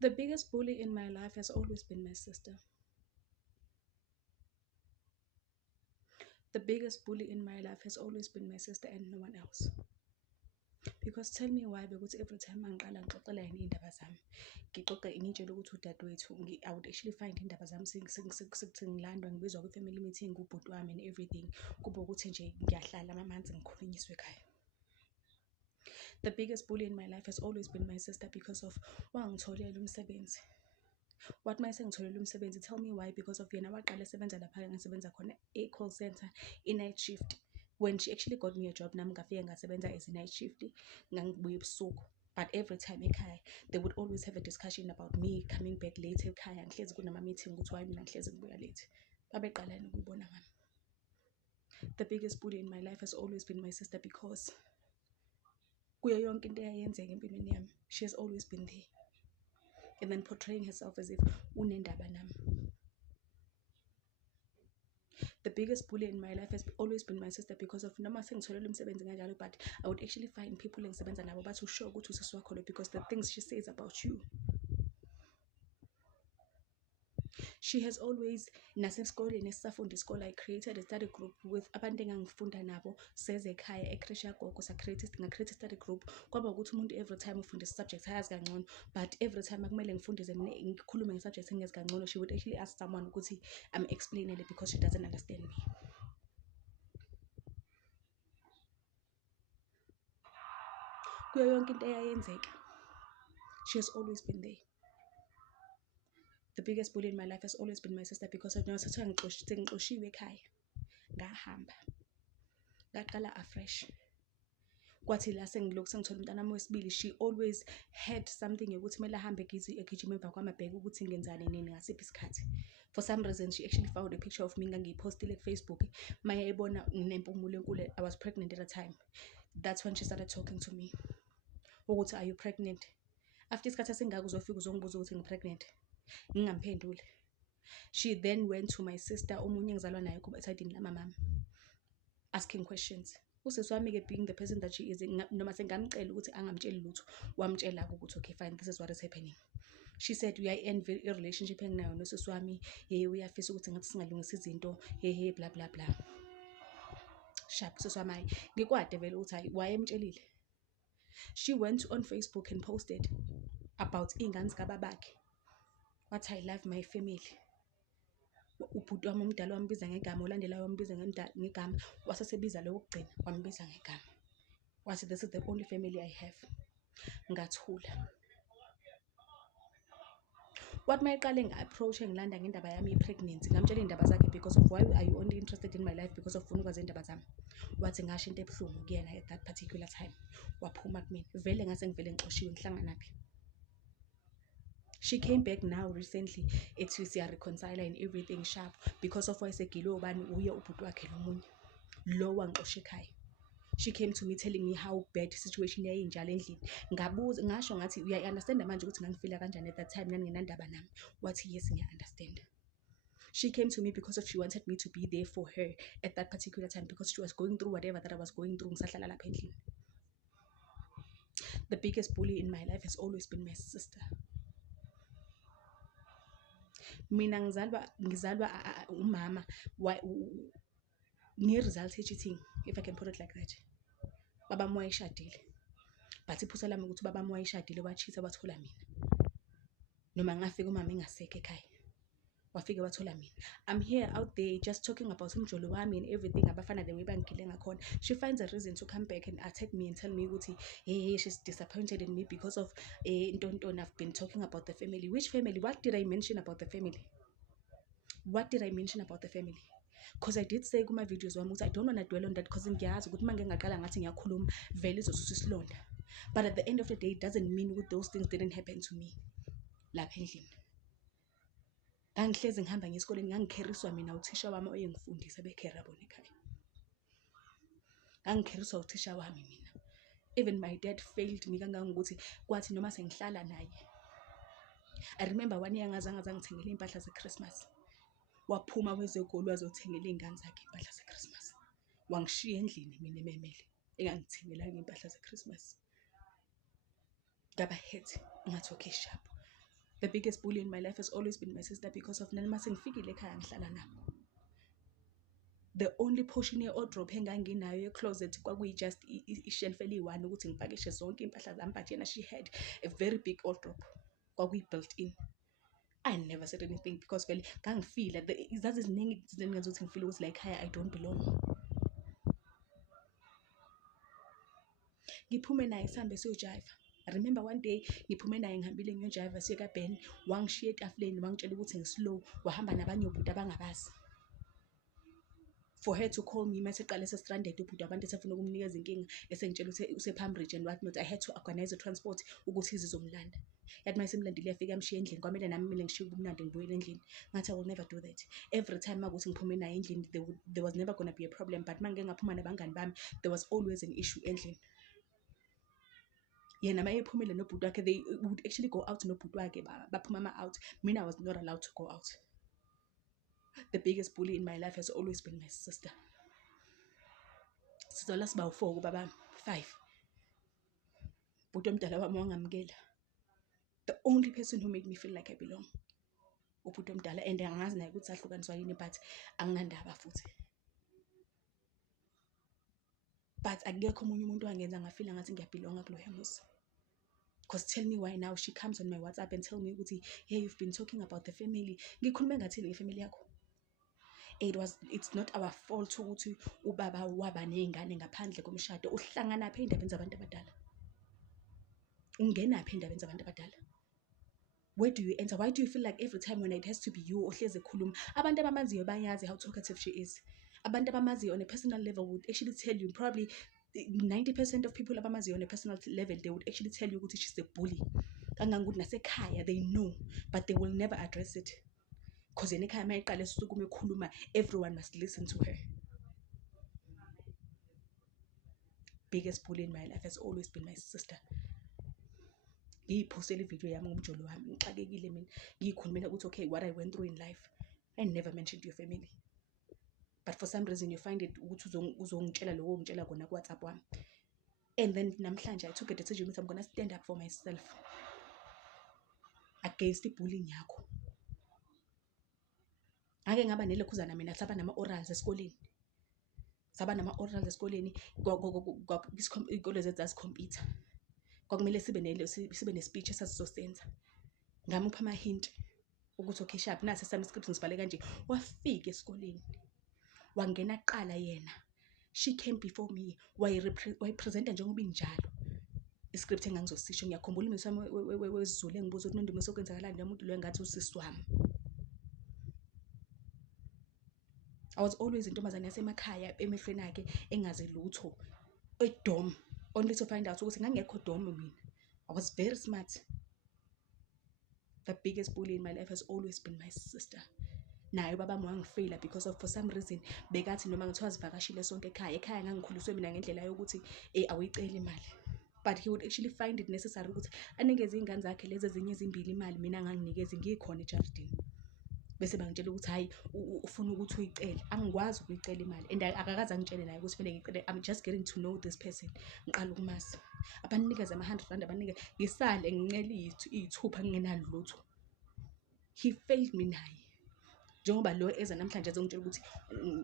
The biggest bully in my life has always been my sister. The biggest bully in my life has always been my sister and no one else. Because tell me why, because every time angiqala ngixoxela yena iy'ndaba zami, ngixoxe ngitshela ukuthi udadewethu, I would actually find iy'ndaba zami sekuthi ngilandwa ngibizwa kwi-family meeting ubhuti wami and everything. Kube ukuthi nje ngiyahlala amamanzi ngikhulunyiswe ekhaya. The biggest bully in my life has always been my sister because of wangitholela umsebenzi. What my sengitholele umsebenzi, tell me why, because of yena waqala esebenza lapha ngasebenza khona e-call center i-night shift. When she actually got me a job, nami ngafika ngasebenza as a night shift, ngangibuya ebusuku. But every time ekhaya, they would always have a discussion about me coming back late ekhaya. Ngihlezi kunama-meeting ukuthi why mina ngihlezi ngibuya late. Babeqalani ukubona ngami. The biggest bully in my life has always been my sister because kuyo yonke into eyayenzeka empilweni yami, she has always been there. And then portraying herself as if unendaba nami. The biggest bully in my life has always been my sister because of noma sengitholele umsebenzi kanjalo, but I would actually find people engisebenza nabo bathi usho ukuthi usisi wakho lo, because the things she says about you. She has always, nasesikoleni esisafunda isikole, I created a study group with abantu engangifunda nabo seze ekhaya ekreshi yagogo, nga-create a study group. Kwaba ukuthi umuntu every time ufundisa subject ayazi kangcono, but every time akumele ngifundise ngikhulume nge-subject engiyazi kangcono, she would actually ask someone ukuthi explain it because she doesn't understand me. Kuyo yonke into eyayenzeka, she has always been there. The biggest bully in my life has always been my sister because of ngixoshiwe ekhaya, ngahamba ngaqala afresh. Kwathi la sengilokhu sengithola umntanami wesibili, she always had something yokuthi kumele ahambe egijima emva kwamabheke ukuthi ngenzani nini ngasiphi isikhathi. For some reason, she actually found a picture of me ngangiyipostile ku-Facebook. Maya ibona nginempumulo enkulu, I was pregnant at the time. That's when she started talking to me. Ukuthi, are you pregnant? After isikhathi esingaka uzofika uzongibuza ukuthi ngi-pregnant. Ngingamphenduli. She then went to my sister, omunye engizalwa naye esayidini lamamami, asking questions. Usisi wami-ke, being the person that she is, noma sengamcela ukuthi angamtsheli lutho, wamtshela-ke ukuthi okay fine, this is what is happening. She said uyayi-envy i-relationship enginayo nosisi wami, uyafisa ukuthi ngathi singalungisa izinto, bla bla bla. Sharp usisi wami, ngikwade vele ukuthi hayi wayemtshelile. She went on Facebook and posted about iy'ngane zikababakhe. Wathi I love my family. Ubhuti wami omdala wambiza ngegama, olandelayo wambiza ngegama, wasesebiza lo wokugcina wambiza ngegama. Wathi this is the only family I have. Ngathula. What mayiqale nga-approach ngilanda ngendaba yami i-pregnancy, ngamtshela iy'ndaba zakhe because of why are you only interested in my life because of ufuna ukwazi iy'ndaba zami. Wathi ngasho into ebuhlungu kuyena at that particular time. Waphuma kumina. Vele ngase ngivele ngixoshiwe, ngihlanganaphi. She came back now recently, ethi siya-reconcile and everything sharp because of wayesegilwe ubani uye ubhuti wakhe lomunye lo wangixosha ekhaya. She came to me telling me how bad situation yayinjalo endlini. Ngabuza ngasho ngathi uya-understand manje ukuthi ngangifila kanjani at that time nginandaba nami. Wathi yes, ngiya-understand. She came to me because of she wanted me to be there for her at that particular time because she was going through whatever that I was going through ngisahlala lapha endlini. The biggest bully in my life has always been my sister. Mina ngizalwa umama nge-result cheating, if I can put it like that. Baba moya ishadile, but iphutha lami ukuthi baba moya ishadile wachitha wathola mina. Noma ngafika umama engasekho ekhaya, wafika wathola mina. I'm here out there just talking about umjolo wami and everything, abafana the way bangigile ngakhona. She finds a reason to come back and attack me and tell me ukuthi she's disappointed in me because of ntontoni. I've been talking about the family. Which family? What did I mention about the family? What did I mention about the family? Because I did say kuma videos wami ukuthi I don't want to dwell on that because ngiyazi ukuthi manje ngaqala ngathi ngiyakhuluma vele izosusa isilonda. But at the end of the day, it doesn't mean that those things didn't happen to me lapha endlini. Ngangihlezi ngihamba ngesikoleni, ngangikheriswa mina uthisha wami oyengifundisa bekhera bona ekhaya. Ngangikheriswa uthisha wami mina. Even my dad failed me kangangokuthi kwathi noma sengihlala naye. I remember one year ngazange ngithengele impahla ze-Christmas. Waphuma wezegoli wazothengela iy'ngane zakhe impahla ze-Christmas. Wangishiya endlini mina ememele engangithengelanga impahla ze-Christmas. Ngaba hurt ngathi okay sharp. The biggest bully in my life has always been my sister because of nanoma sengifikile ekhaya ngihlala nabo. The only portion ye-wardrobe enganginayo ye-closet kwakuyi-just i-shelf eliyi-1 ukuthi ngipakishe zonke iy'mpahla zami, but yena she had a very big wardrobe kwakuyi-built in. I never said anything because vele ngangifila zaziziningi izinto engenza ukuthi ngifile ukuthi la ekhaya I don't belong. Ngiphume naye sihambe siyojiva. I remember one day ngiphume naye ngihambile ngiyojiva siye kaBen, wangishiya etafuleni wangitshela ukuthi ngislow, wahamba nabanye obhuti abangabazi. For her to call me mase qala se-stranded ubhuti abantu esefuna ukumnikeza inkinga esengitshela ukuthi use-Pambridge and what not. I had to organize a transport ukuthi izizomlanda. Yathi mase imlandile yafika yamshiya endlini kwamele nami kumele ngishiye ubumnandi ngibuyele endlini. Ngathi I will never do that. Every time makuthi ngiphume naye endlini there was never gonna be a problem, but mangeke ngaphuma nabangani bami there was always an issue endlini. Yena maye ephumile nobhuti wakhe, they would actually go out nobhuti wakhe baphuma out. Mina I was not allowed to go out. The biggest bully in my life has always been my sister. Sizalwa sibawu-4 kubaba 5. Bhuti omdala wami wangamukela. The only person who made me feel like I belong, ubhuti omdala, and angazi naye ukuthi sahlukaniswa yini, but anginandaba futhi. But akekho omunye umuntu wangenza ngafila ngathi ngiyabelonga kuloya muzi. Because tell me why now she comes on my WhatsApp and tell me ukuthi, hey, you've been talking about the family. Ngikhuluma ngathini ngefamily yakho? It's not our fault ukuthi ubaba waba nezingane ngaphandle komshado. Uhlangana phi endabeni zabantu abadala? Ungena phi endabeni zabantu abadala? Where do you enter? Why do you feel like every time when it has to be you ohlezi ekhuluma? Abantu abamaziyo bayazi how talkative she is. Abantu abamaziyo on a personal level would actually tell you, probably 90% of people abamaziyo on a personal level, they would actually tell you ukuthi she's a bully. Kangangokuthi nasekhaya they know, but they will never address it. Because yena ekhaya mayiqala esukuma ekhuluma, everyone must listen to her. Biggest bully in my life has always been my sister. Ngiyiphostele video yami ngomjolo wami, ngixakekile mina, ngiyikhulumela ukuthi okay, what I went through in life. I never mentioned your family. But for some reason you find it ukuthi uzongitshela lokho ngitshela kona ku WhatsApp wami. And then namhlanje I took a decision ukuthi I'm going to stand up for myself against bullying yakho. Ake ngaba nelekhuzana mina saba nama-orals esikoleni. Saba nama-orals esikoleni isikole zethu zasikhompyutha. Kwakumele sibe ne-speech esasizosenza. Ngamupha ama-hint ukuthi okay sharp nasi sami script ngisibhale kanje. Wafika esikoleni. Wangena qala yena. She came before me. Wayipresenta njengoba injalo. Iscript engangizosisho ngiyakhumbula imisi wami wesiZulu engibuza ukuthi nondumo sokwenzakalani nomuntu lo engathi usisi wami. I was always intombazane yasemakhaya emehlweni akhe engazi lutho edom, only to find out ukuthi ngangekho dom mina. I was very smart. The biggest bully in my life has always been my sister. Naye baba wangifela because of for some reason bekathi noma ngithiwa sivakashile sonke ekhaya ngangikhuliswe mina ngendlela yokuthi awuyicela imali. But he would actually find it necessary ukuthi anikeze izingane zakhe lezi ezinye ezimbili imali mina nganginikeze ngikhona eJardini. Bese bangitshela ukuthi hayi ufuna ukuthi uyicele. Angikwazi ukuyicela imali and akakaze angitshele naye ukuthi fanele ngicele. I'm just getting to know this person. Ngiqala ukumazi. Abanikeza ama-R100 abanike ngisale ngincela iy'thupha ngingenalo lutho. He failed me naye. Njengoba lo eza namhlanje ezongitshela ukuthi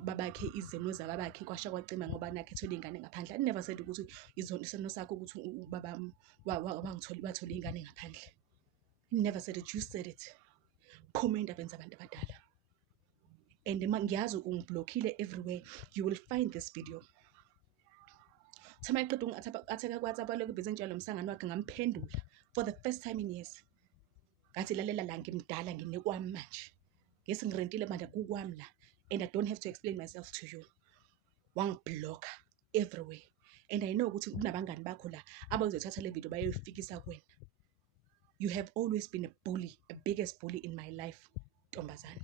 babakhe izimo zababakhe kwasha kwacima ngoba nakhe ethola ingane ngaphandle. I never said ukuthi isono sakho ukuthi ubaba wathola ingane ngaphandle. I never said it, you said it. Phuma endabeni zabantu abadala. And ngiyazi ungiblockile everywhere. You will find this video. Thama iqedwe atheka kwaTsapa lokho ibhizi njalo umsangano wakhe ngamphendula for the first time in years. Ngathi lalela la ngimdala nginekwami manje. Ngesi ngirentile manje kukwami la and I don't have to explain myself to you. Wangiblock everywhere. And I know ukuthi kunabangani bakho la abazothatha le video bayoyifikisa kuwena. You have always been a bully, a biggest bully in my life, Ntombazane.